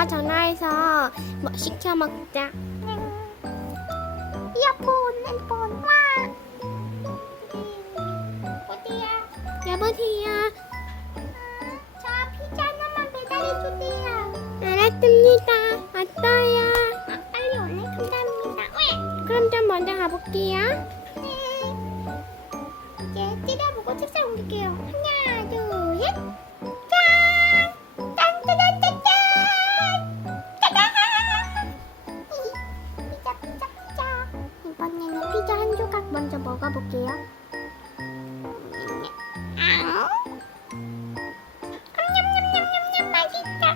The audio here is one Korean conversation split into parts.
엄마가 전화해서 뭐 시켜 먹자. 이어폰, 핸폰, 와. 어디야? 여보세요. 저 피자 하나만 배달해 주세요. 알았습니다. 왔어요. 아, 빨리 오네. 감사합니다. 왜? 그럼 좀 먼저 가볼게요. 네. 이제 찌려보고 책상 옮길게요. 하나, 먼저 먹어볼게요. 앙! 냠냠냠냠냠 맛있다.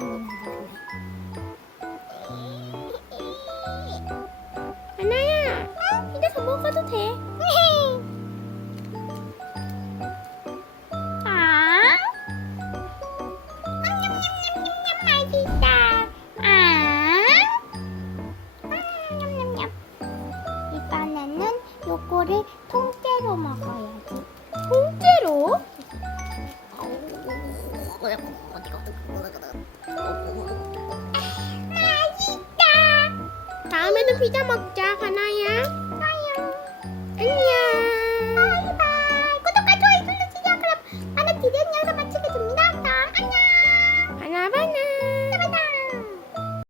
남았네. 나는 요거를 통째로 먹어야지. 통째로? 맛있다. 다음에는 피자 먹자, 하나야. 하나야. 안녕.